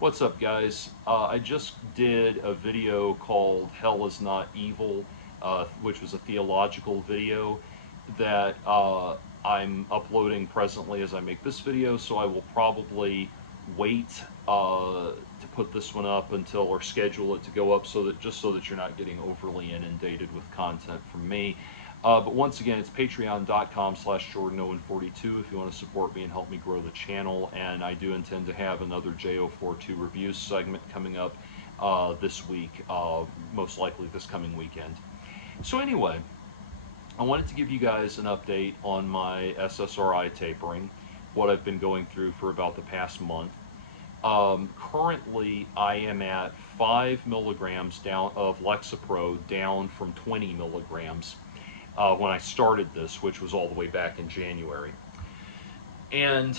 What's up, guys? I just did a video called Hell is Not Evil, which was a theological video that I'm uploading presently as I make this video, so I will probably wait to put this one up until, or schedule it to go up, so that just so that you're not getting overly inundated with content from me. But once again, it's patreon.com/JordanOwen42 if you want to support me and help me grow the channel. And I do intend to have another JO42 reviews segment coming up this week, most likely this coming weekend. So anyway, I wanted to give you guys an update on my SSRI tapering, what I've been going through for about the past month. Currently, I am at 5 milligrams down of Lexapro, down from 20 milligrams when I started this, which was all the way back in January. And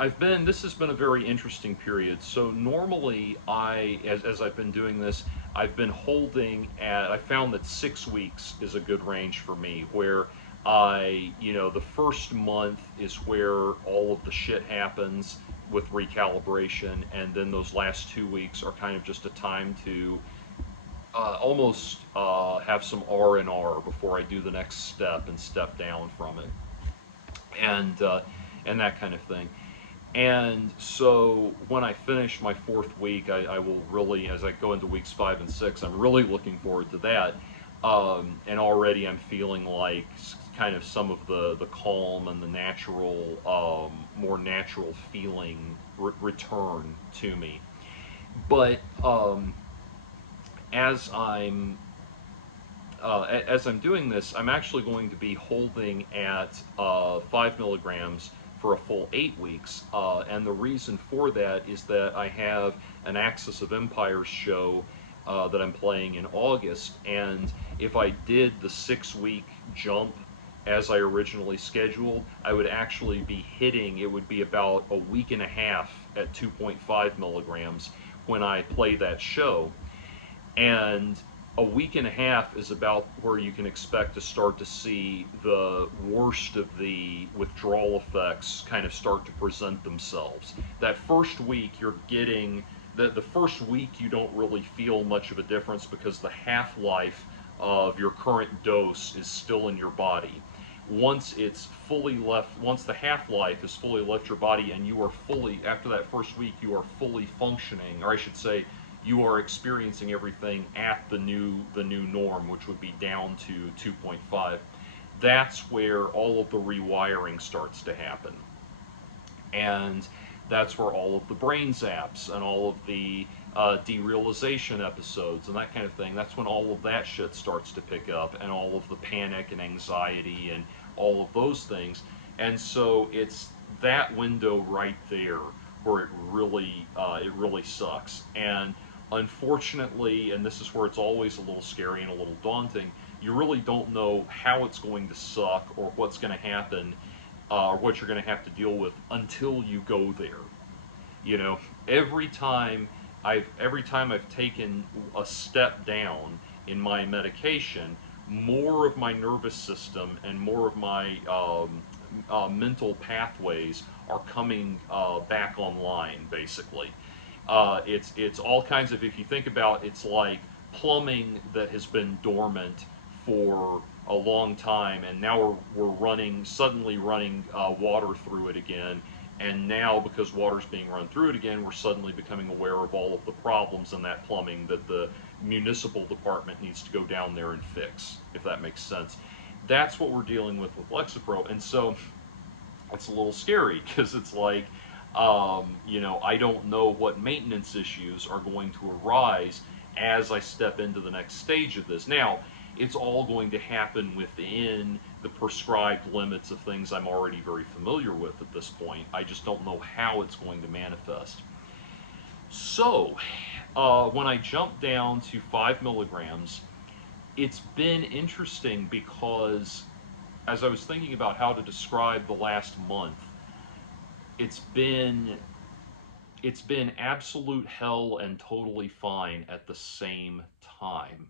this has been a very interesting period. So normally as I've been doing this, I've been holding I found that 6 weeks is a good range for me, where the first month is where all of the shit happens with recalibration, and then those last 2 weeks are kind of just a time to almost have some R&R before I do the next step and step down from it, and that kind of thing. And so when I finish my 4th week, I will really, as I go into weeks 5 and 6, I'm really looking forward to that. And already I'm feeling like kind of some of the calm and the natural, more natural feeling return to me. But as I'm doing this, I'm actually going to be holding at 5 milligrams for a full 8 weeks. And the reason for that is that I have an Axis of Empires show that I'm playing in August. And if I did the 6-week jump as I originally scheduled, I would actually be hitting, it would be about a week and a half at 2.5 milligrams when I play that show. And a week and a half is about where you can expect to start to see the worst of the withdrawal effects kind of start to present themselves. That first week, you're getting, the first week you don't really feel much of a difference because the half-life of your current dose is still in your body. Once the half-life is fully left your body and you are fully, after that first week, you are fully functioning, or I should say, you are experiencing everything at the new norm, which would be down to 2.5. That's where all of the rewiring starts to happen. And that's where all of the brain zaps and all of the derealization episodes and that kind of thing, that's when all of that shit starts to pick up, and all of the panic and anxiety and all of those things. And so it's that window right there where it really sucks. And unfortunately, and this is where it's always a little scary and a little daunting, you really don't know how it's going to suck or what's going to happen, or what you're going to have to deal with until you go there. You know, every time I've taken a step down in my medication, more of my nervous system and more of my mental pathways are coming back online, basically. It's all kinds of, if you think about, it's like plumbing that has been dormant for a long time, and now we're suddenly running water through it again. And now, because water's being run through it again, we're suddenly becoming aware of all of the problems in that plumbing that the municipal department needs to go down there and fix, if that makes sense. That's what we're dealing with Lexapro. And so it's a little scary because it's like, I don't know what maintenance issues are going to arise as I step into the next stage of this. Now, it's all going to happen within the prescribed limits of things I'm already very familiar with at this point. I just don't know how it's going to manifest. So, when I jump down to 5 milligrams, it's been interesting because as I was thinking about how to describe the last month, it's been absolute hell and totally fine at the same time,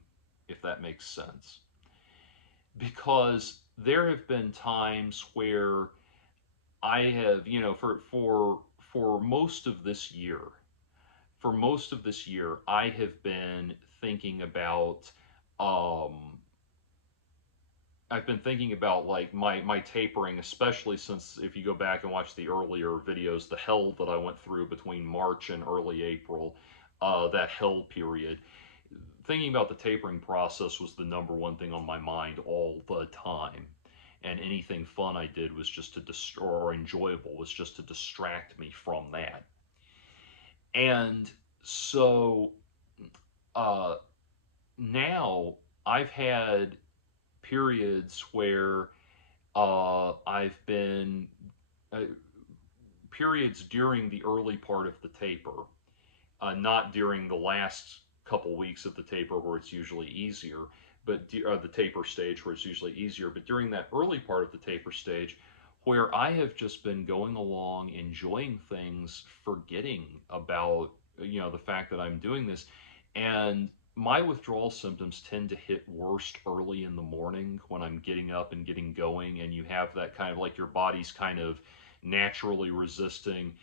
if that makes sense. Because there have been times where I have, for for most of this year, I have been thinking about, um, like my tapering, especially since if you go back and watch the earlier videos, the hell that I went through between March and early April, that hell period. Thinking about the tapering process was the number one thing on my mind all the time. And anything fun I did was just to or enjoyable was just to distract me from that. And so uh, now I've had periods where I've been uh, periods during the early part of the taper, not during the last couple weeks of the taper where it's usually easier, but the taper stage where it's usually easier, but during that early part of the taper stage where I have just been going along, enjoying things, forgetting about, the fact that I'm doing this. And my withdrawal symptoms tend to hit worst early in the morning when I'm getting up and getting going, and you have that kind of like your body's kind of naturally resisting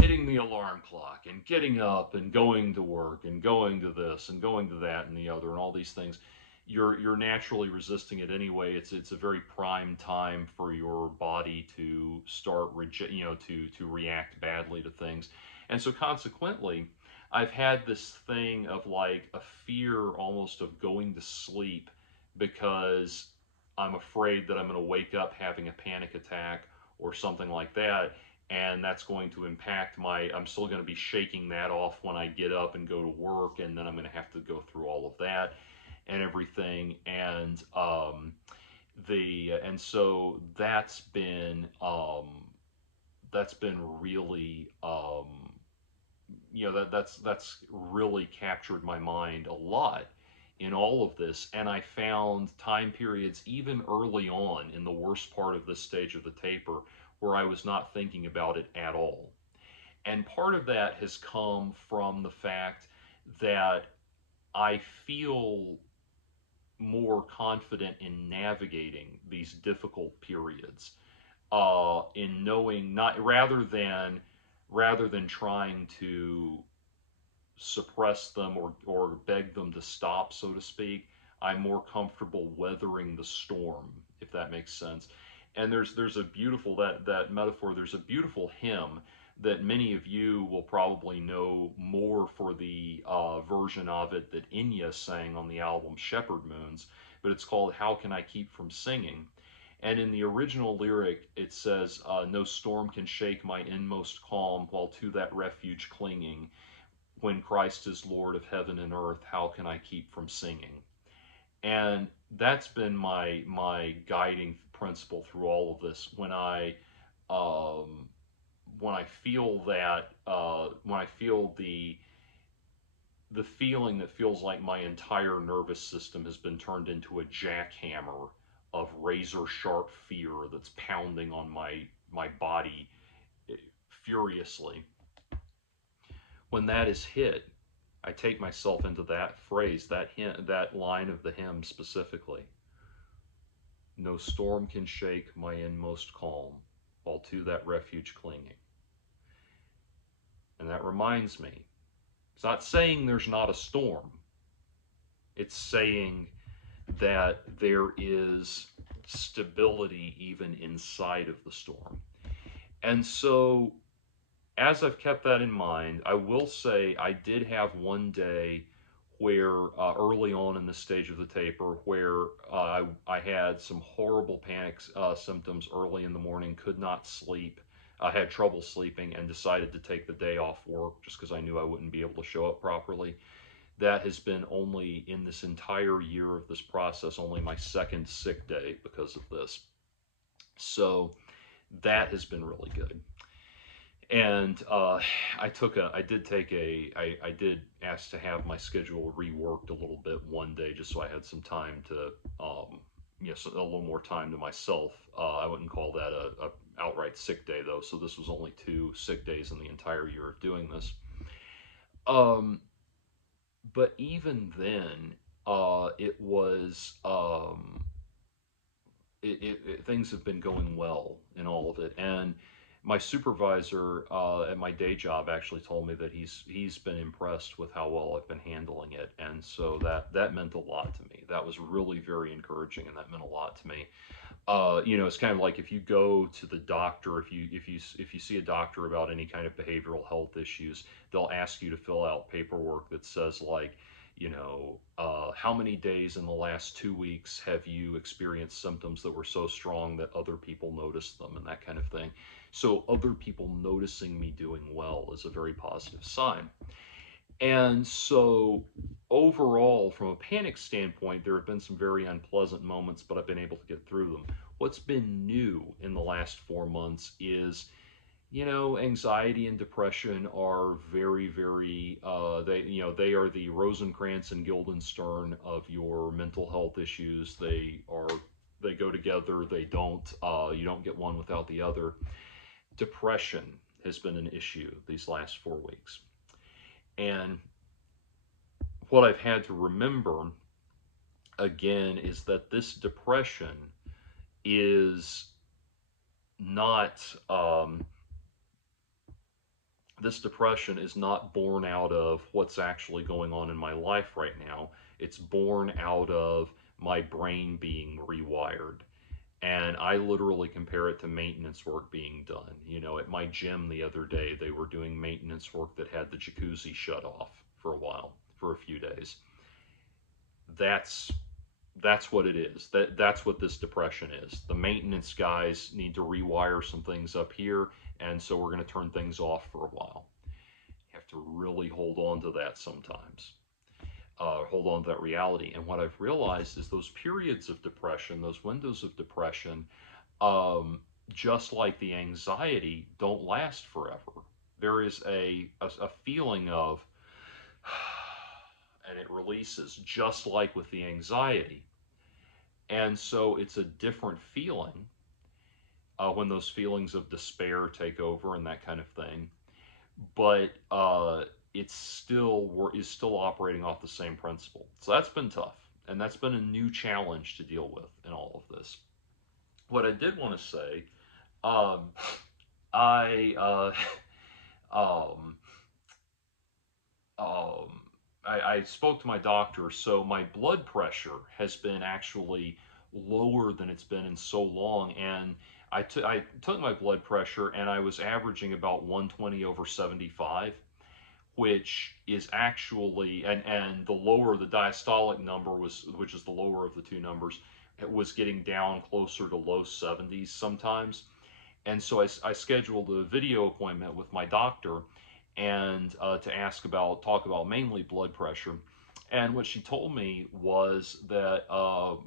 hitting the alarm clock and getting up and going to work and going to this and going to that and the other and all these things. You're naturally resisting it anyway. It's a very prime time for your body to start to react badly to things. And so consequently, I've had this thing of like a fear almost of going to sleep because I'm afraid that I'm going to wake up having a panic attack or something like that, and that's going to impact I'm still going to be shaking that off when I get up and go to work, and then I'm going to have to go through all of that and everything. And so that's been really, that's really captured my mind a lot in all of this. And I found time periods even early on in the worst part of this stage of the taper where I was not thinking about it at all. And part of that has come from the fact that I feel more confident in navigating these difficult periods, in knowing not rather than trying to suppress them or beg them to stop, so to speak. I'm more comfortable weathering the storm, if that makes sense. And there's a beautiful that metaphor. There's a beautiful hymn that many of you will probably know more for the version of it that Enya sang on the album Shepherd Moons, but it's called "How Can I Keep from Singing?" And in the original lyric, it says, "No storm can shake my inmost calm, while to that refuge clinging. When Christ is Lord of heaven and earth, how can I keep from singing?" And that's been my guiding principle through all of this. Um, when I feel that when I feel the feeling that feels like my entire nervous system has been turned into a jackhammer of razor sharp fear that's pounding on my body furiously. When that is hit, I take myself into that phrase, that line of the hymn specifically. No storm can shake my inmost calm, while to that refuge clinging. And that reminds me, it's not saying there's not a storm. It's saying that there is stability even inside of the storm. And so, as I've kept that in mind, I will say I did have one day where early on in the stage of the taper where I had some horrible panic symptoms early in the morning, could not sleep, had trouble sleeping, and decided to take the day off work just because I knew I wouldn't be able to show up properly. That has been only in this entire year of this process, only my second sick day because of this. So that has been really good. And I did ask to have my schedule reworked a little bit one day just so I had some time to, a little more time to myself. I wouldn't call that a outright sick day though, so this was only 2 sick days in the entire year of doing this. But even then, it was, things have been going well in all of it. And my supervisor at my day job actually told me that he's been impressed with how well I've been handling it, and so that meant a lot to me. That was really very encouraging, and that meant a lot to me. You know, it's kind of like if you go to the doctor, if you see a doctor about any kind of behavioral health issues, they'll ask you to fill out paperwork that says like, you know, how many days in the last 2 weeks have you experienced symptoms that were so strong that other people noticed them, and that kind of thing. So other people noticing me doing well is a very positive sign. And so overall, from a panic standpoint, there have been some very unpleasant moments, but I've been able to get through them. What's been new in the last 4 months is, you know, anxiety and depression are very, very, they are the Rosencrantz and Guildenstern of your mental health issues. They go together. They don't, you don't get one without the other. Depression has been an issue these last 4 weeks. And what I've had to remember again is that this depression is not born out of what's actually going on in my life right now. It's born out of my brain being rewired. And I literally compare it to maintenance work being done. You know, at my gym the other day, they were doing maintenance work that had the jacuzzi shut off for a while, for a few days. That's what it is. That's what this depression is. The maintenance guys need to rewire some things up here, and so we're going to turn things off for a while. You have to really hold on to that sometimes. Hold on to that reality. And what I've realized is those periods of depression, those windows of depression, just like the anxiety, don't last forever. There is a feeling of, and it releases just like with the anxiety. And so it's a different feeling when those feelings of despair take over and that kind of thing. But it's still is still operating off the same principle. So that's been tough, and that's been a new challenge to deal with in all of this. What I did want to say, um, I, um, um, I spoke to my doctor, so my blood pressure has been actually lower than it's been in so long, and I took my blood pressure, and I was averaging about 120 over 75, which is actually, and the lower the diastolic number was, which is the lower of the two numbers, it was getting down closer to low 70s sometimes. And so I scheduled a video appointment with my doctor, and to talk about mainly blood pressure. And what she told me was that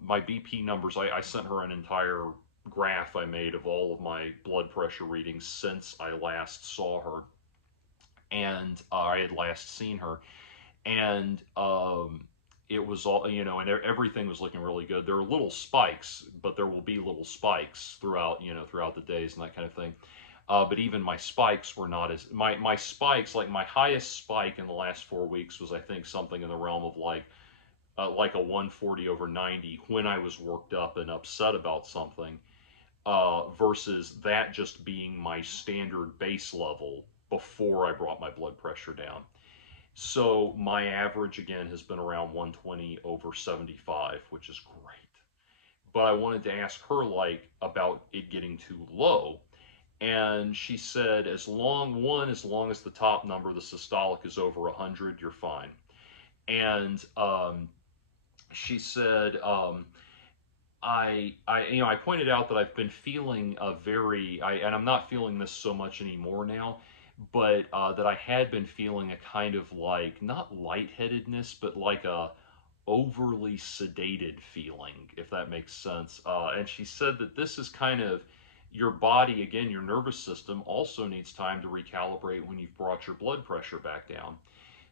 my BP numbers, I sent her an entire graph I made of all of my blood pressure readings since I last saw her, and I had last seen her. And it was all, you know, and everything was looking really good. There are little spikes, but there will be little spikes throughout, you know, throughout the days and that kind of thing. But even my spikes were not as, my spikes, like my highest spike in the last 4 weeks was, I think, something in the realm of like a 140 over 90 when I was worked up and upset about something, versus that just being my standard base level before I brought my blood pressure down. So my average again has been around 120 over 75, which is great. But I wanted to ask her like about it getting too low. And she said, as long as the top number, the systolic, is over 100, you're fine. And she said, I pointed out that I've been feeling and I'm not feeling this so much anymore now, but that I had been feeling a kind of like, not lightheadedness, but like a overly sedated feeling, if that makes sense. And she said that this is kind of your body, again, your nervous system also needs time to recalibrate when you've brought your blood pressure back down.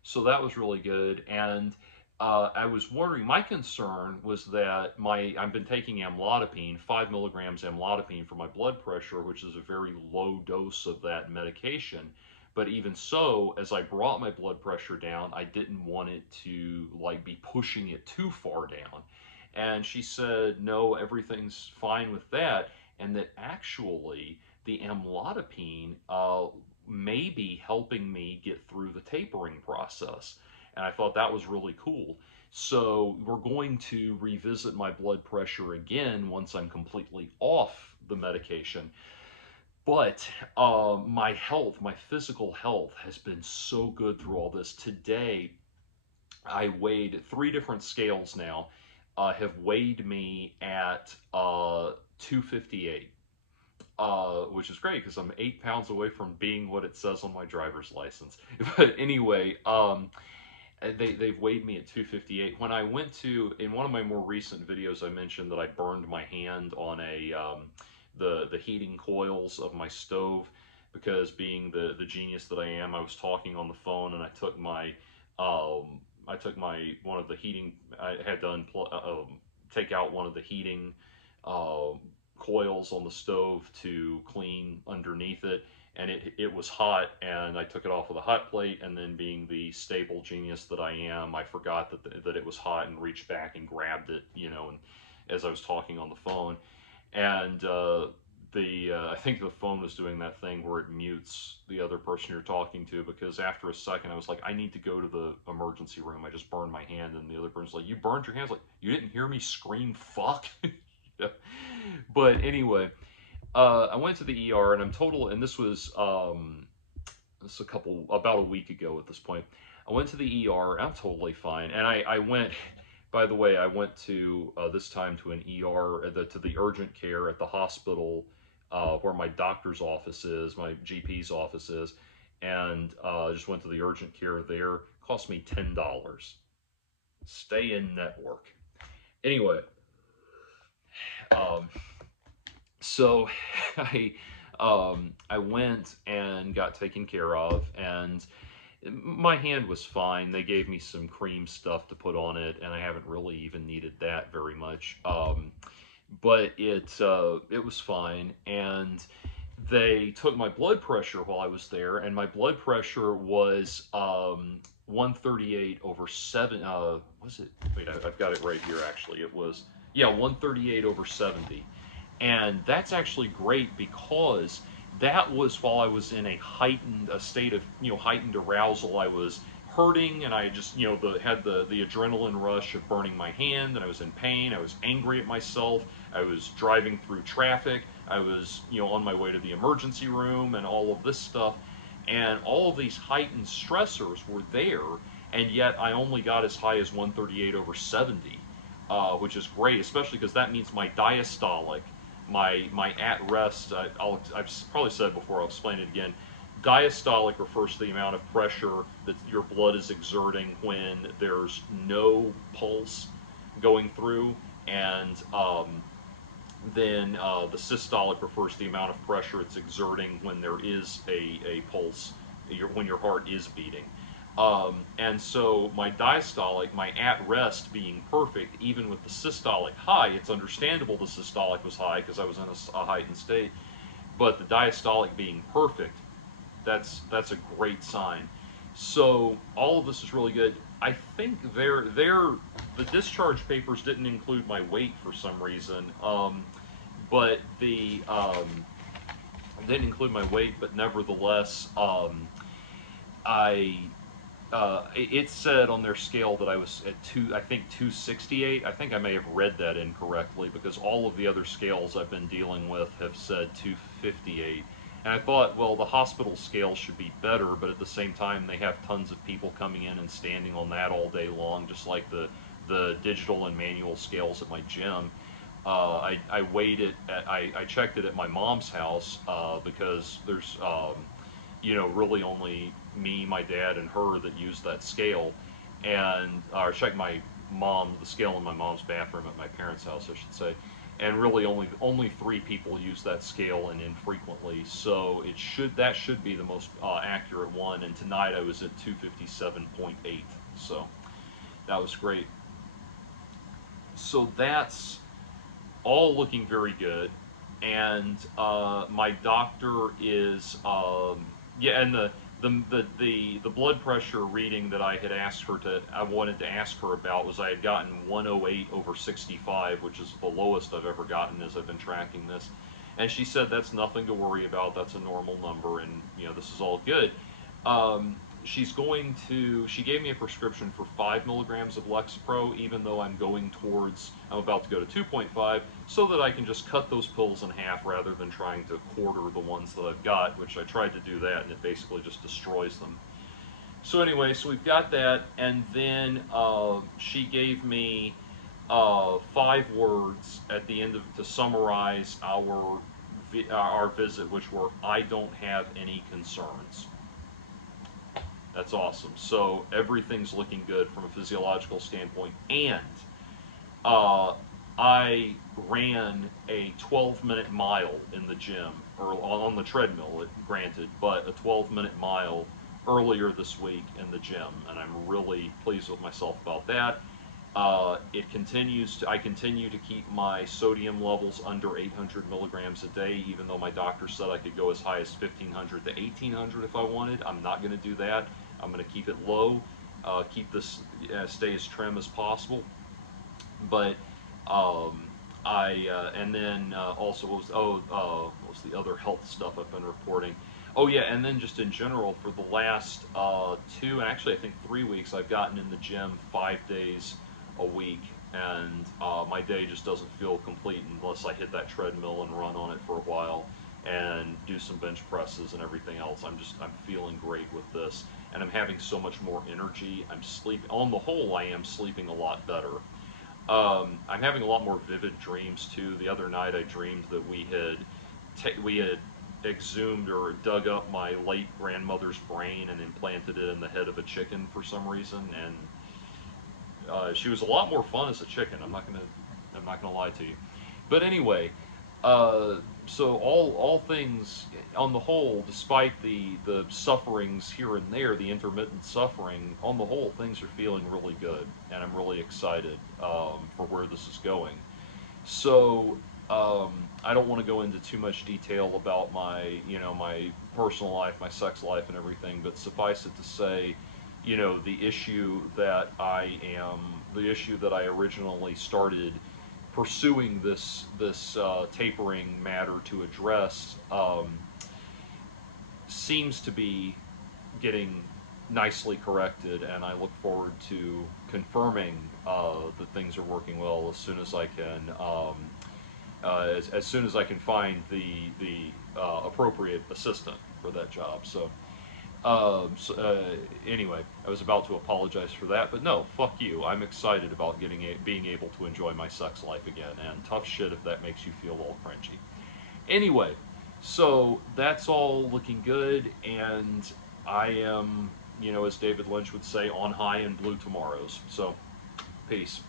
So that was really good. And I was wondering, my concern was that I've been taking amlodipine, 5 milligrams amlodipine for my blood pressure, which is a very low dose of that medication. But even so, as I brought my blood pressure down, I didn't want it to like be pushing it too far down. And she said, no, everything's fine with that. And that actually the amlodipine may be helping me get through the tapering process. And I thought that was really cool. So we're going to revisit my blood pressure again once I'm completely off the medication. But my health, my physical health has been so good through all this. Today, I weighed 3 different scales now, have weighed me at 258, which is great because I'm 8 pounds away from being what it says on my driver's license. But anyway, they've weighed me at 258. When I went to, in one of my more recent videos, I mentioned that I burned my hand on the heating coils of my stove because, being the genius that I am, I was talking on the phone and I took my one of the heating. I had to take out one of the heating uh, coils on the stove to clean underneath it, and it was hot, and I took it off with a hot plate, and then, being the stable genius that I am, I forgot that it was hot and reached back and grabbed it, and as I was talking on the phone, and I think the phone was doing that thing where it mutes the other person you're talking to, because after a second I was like, I need to go to the emergency room. I just burned my hand, and the other person's like, you burned your hands? Like, you didn't hear me scream fuck? Yeah. But anyway, I went to the ER, and and this was about a week ago at this point. I went to the ER. I'm totally fine, and I went. By the way, I went to this time to an ER, to the urgent care at the hospital where my doctor's office is, my GP's office is, and just went to the urgent care there. Cost me $10. Stay in network. Anyway, um, so I went and got taken care of, and my hand was fine. They gave me some cream stuff to put on it, and I haven't really even needed that very much. But it was fine, and they took my blood pressure while I was there, and my blood pressure was 138 over 7. Was it? Wait, I've got it right here. Actually, it was, yeah, 138 over 70. And that's actually great because that was while I was in a state of heightened arousal. I was hurting, and I just had the adrenaline rush of burning my hand, and I was in pain. I was angry at myself. I was driving through traffic. I was on my way to the emergency room, and all of this stuff, and all of these heightened stressors were there, and yet I only got as high as 138 over 70, which is great, especially because that means my diastolic, my at rest. I've probably said it before. I'll explain it again. Diastolic refers to the amount of pressure that your blood is exerting when there's no pulse going through, and then the systolic refers to the amount of pressure it's exerting when there is a pulse, when your heart is beating. And so my diastolic, my at rest being perfect, even with the systolic high, it's understandable the systolic was high because I was in a heightened state, but the diastolic being perfect, that's a great sign. So all of this is really good. I think the discharge papers didn't include my weight for some reason, but didn't include my weight, but nevertheless, I it said on their scale that I was at I think 268. I think I may have read that incorrectly because all of the other scales I've been dealing with have said 258. And I thought, well, the hospital scale should be better, but at the same time, they have tons of people coming in and standing on that all day long, just like the digital and manual scales at my gym. I weighed it. I checked it at my mom's house because there's really only me, my dad, and her that use that scale. And I checked the scale in my mom's bathroom at my parents' house, I should say. And really only 3 people use that scale, and infrequently. So that should be the most accurate one. And tonight I was at 257.8. So that was great. So that's all looking very good. And my doctor is yeah, and the blood pressure reading that I wanted to ask her about was I had gotten 108 over 65, which is the lowest I've ever gotten as I've been tracking this. And she said that's nothing to worry about. That's a normal number, and this is all good. She gave me a prescription for 5 milligrams of Lexapro, even though I'm about to go to 2.5, so that I can just cut those pills in half rather than trying to quarter the ones that I've got, which I tried to do that, and it basically just destroys them. So anyway, so we've got that, and then she gave me 5 words at the end of to summarize our visit, which were "I don't have any concerns." That's awesome. So everything's looking good from a physiological standpoint, and uh, I ran a 12-minute mile in the gym, or on the treadmill, granted, but a 12-minute mile earlier this week in the gym, and I'm really pleased with myself about that. I continue to keep my sodium levels under 800 milligrams a day, even though my doctor said I could go as high as 1500 to 1800 if I wanted. I'm not going to do that. I'm going to keep it low, keep this stay as trim as possible. But and then also what was the other health stuff I've been reporting? Oh yeah, and then just in general for the last 2 and actually I think 3 weeks, I've gotten in the gym 5 days a week, and my day just doesn't feel complete unless I hit that treadmill and run on it for a while and do some bench presses and everything else. I'm feeling great with this, and I'm having so much more energy. I'm sleeping. On the whole, I am sleeping a lot better. I'm having a lot more vivid dreams too. The other night, I dreamed that we had exhumed or dug up my late grandmother's brain and implanted it in the head of a chicken for some reason, and she was a lot more fun as a chicken. I'm not gonna lie to you. But anyway, so all things on the whole, despite the sufferings here and there, the intermittent suffering, on the whole, things are feeling really good, and I'm really excited for where this is going. So I don't want to go into too much detail about my personal life, my sex life, and everything, but suffice it to say, the issue that I originally started pursuing this tapering matter to address seems to be getting nicely corrected, and I look forward to confirming that things are working well as soon as I can. As soon as I can find the appropriate assistant for that job. Anyway, I was about to apologize for that, but no, fuck you. I'm excited about being able to enjoy my sex life again, and tough shit if that makes you feel all cringy. Anyway, so that's all looking good, and I am, as David Lynch would say, on high and blue tomorrows. So, peace.